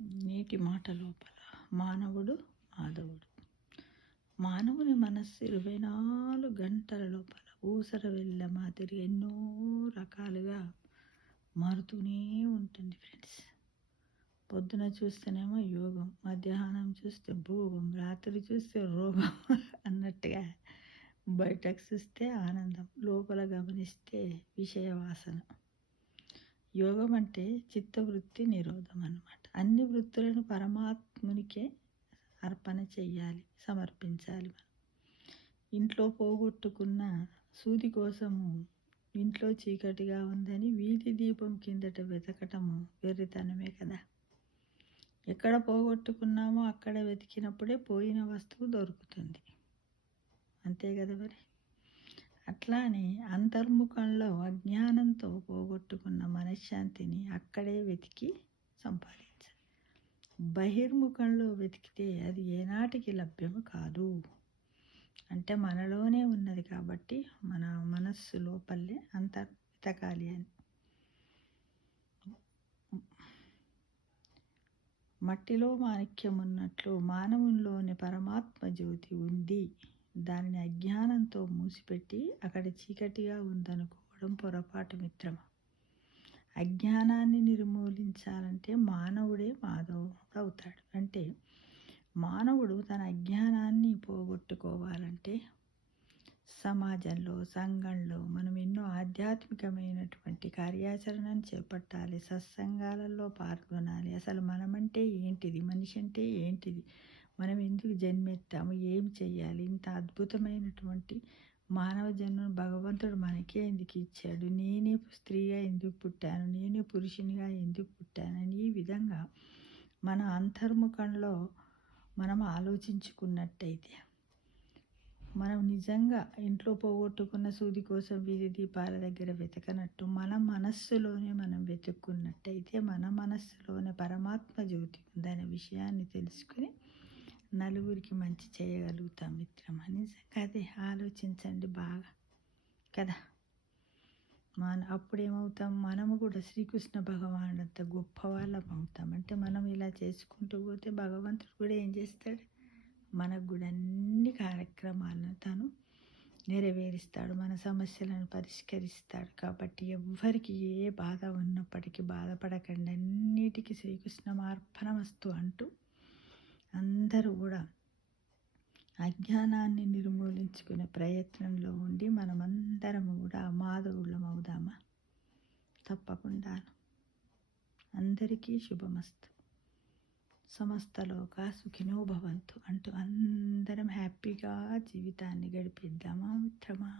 నీటి మాట లోపల మానవుడు మాధవుడు. మానవుని మనస్సు 24 గంటల లోపల ఊసర వెళ్ళ మాదిరి ఎన్నో రకాలుగా మారుతూనే ఉంటుంది ఫ్రెండ్స్. పొద్దున చూస్తేనేమో యోగం, మధ్యాహ్నం చూస్తే భోగం, రాత్రి చూస్తే రోగం అన్నట్టుగా బయటకు చూస్తే ఆనందం, లోపల గమనిస్తే విషయ వాసన. యోగం అంటే చిత్తవృత్తి నిరోధం అన్నమాట. అన్ని వృత్తులను పరమాత్మునికే అర్పణ చెయ్యాలి, సమర్పించాలి. మనం ఇంట్లో పోగొట్టుకున్న సూది కోసము ఇంట్లో చీకటిగా ఉందని వీధి దీపం కిందట వెతకటము వెర్రితనమే కదా. ఎక్కడ పోగొట్టుకున్నామో అక్కడ వెతికినప్పుడే పోయిన వస్తువు దొరుకుతుంది, అంతే కదా. మరి అట్లానే అంతర్ముఖంలో అజ్ఞానంతో పోగొట్టుకున్న మనశ్శాంతిని అక్కడే వెతికి సంపాదించాలి. బహిర్ముఖంలో వెతికితే అది ఏనాటికి లభ్యము కాదు. అంటే మనలోనే ఉన్నది కాబట్టి మన మనస్సు లోపలే వెతకాలి అని. మట్టిలో మాణిక్యం ఉన్నట్లు మానవునిలోని పరమాత్మ జ్యోతి ఉంది. దానిని అజ్ఞానంతో మూసిపెట్టి అక్కడ చీకటిగా ఉందనుకోవడం పొరపాటు మిత్రమా. అజ్ఞానాన్ని నిర్మూలించాలంటే మానవుడే మాధవుడు అవుతాడు. అంటే మానవుడు తన అజ్ఞానాన్ని పోగొట్టుకోవాలంటే సమాజంలో, సంఘంలో మనం ఎన్నో ఆధ్యాత్మికమైనటువంటి కార్యాచరణను చేపట్టాలి. సత్సంగాలలో పాల్గొనాలి. అసలు మనమంటే ఏంటిది, మనిషి అంటే ఏంటిది, మనం ఎందుకు జన్మెత్తాము, ఏం చెయ్యాలి, ఇంత అద్భుతమైనటువంటి మానవ జన్మను భగవంతుడు మనకే ఎందుకు ఇచ్చాడు, నేనే స్త్రీగా ఎందుకు పుట్టాను, నేనే పురుషునిగా ఎందుకు పుట్టానని ఈ విధంగా మన అంతర్ముఖంలో మనం ఆలోచించుకున్నట్టయితే మనం నిజంగా ఇంట్లో పోగొట్టుకున్న సూది కోసం వీధి దీపాల దగ్గర వెతకనట్టు మన మనస్సులోనే మనం వెతుక్కున్నట్టయితే మన మనస్సులోనే పరమాత్మ జ్యోతి ఉందనే విషయాన్ని తెలుసుకుని నలుగురికి మంచి చేయగలుగుతాం మిత్రమా. నిజంగా అదే ఆలోచించండి బాగా కదా. అప్పుడేమవుతాం, మనము కూడా శ్రీకృష్ణ భగవానుడంత గొప్ప వాళ్ళం అవుతాం. అంటే మనం ఇలా చేసుకుంటూ పోతే భగవంతుడు కూడా ఏం చేస్తాడు, మనకు కూడా అన్ని కార్యక్రమాలను తను నెరవేరుస్తాడు, మన సమస్యలను పరిష్కరిస్తాడు. కాబట్టి ఎవ్వరికి ఏ బాధ ఉన్నప్పటికీ బాధపడకండి, అన్నిటికీ శ్రీకృష్ణమార్పణమస్తు అంటూ అందరూ కూడా అజ్ఞానాన్ని నిర్మూలించుకునే ప్రయత్నంలో ఉండి మనమందరము కూడా మాధవుళ్ళం అవుదామా. తప్పకుండా. అందరికీ శుభమస్తు. సమస్తలోక సుఖినో భవంతు అంటూ అందరం హ్యాపీగా జీవితాన్ని గడిపిద్దామా మిత్రమా.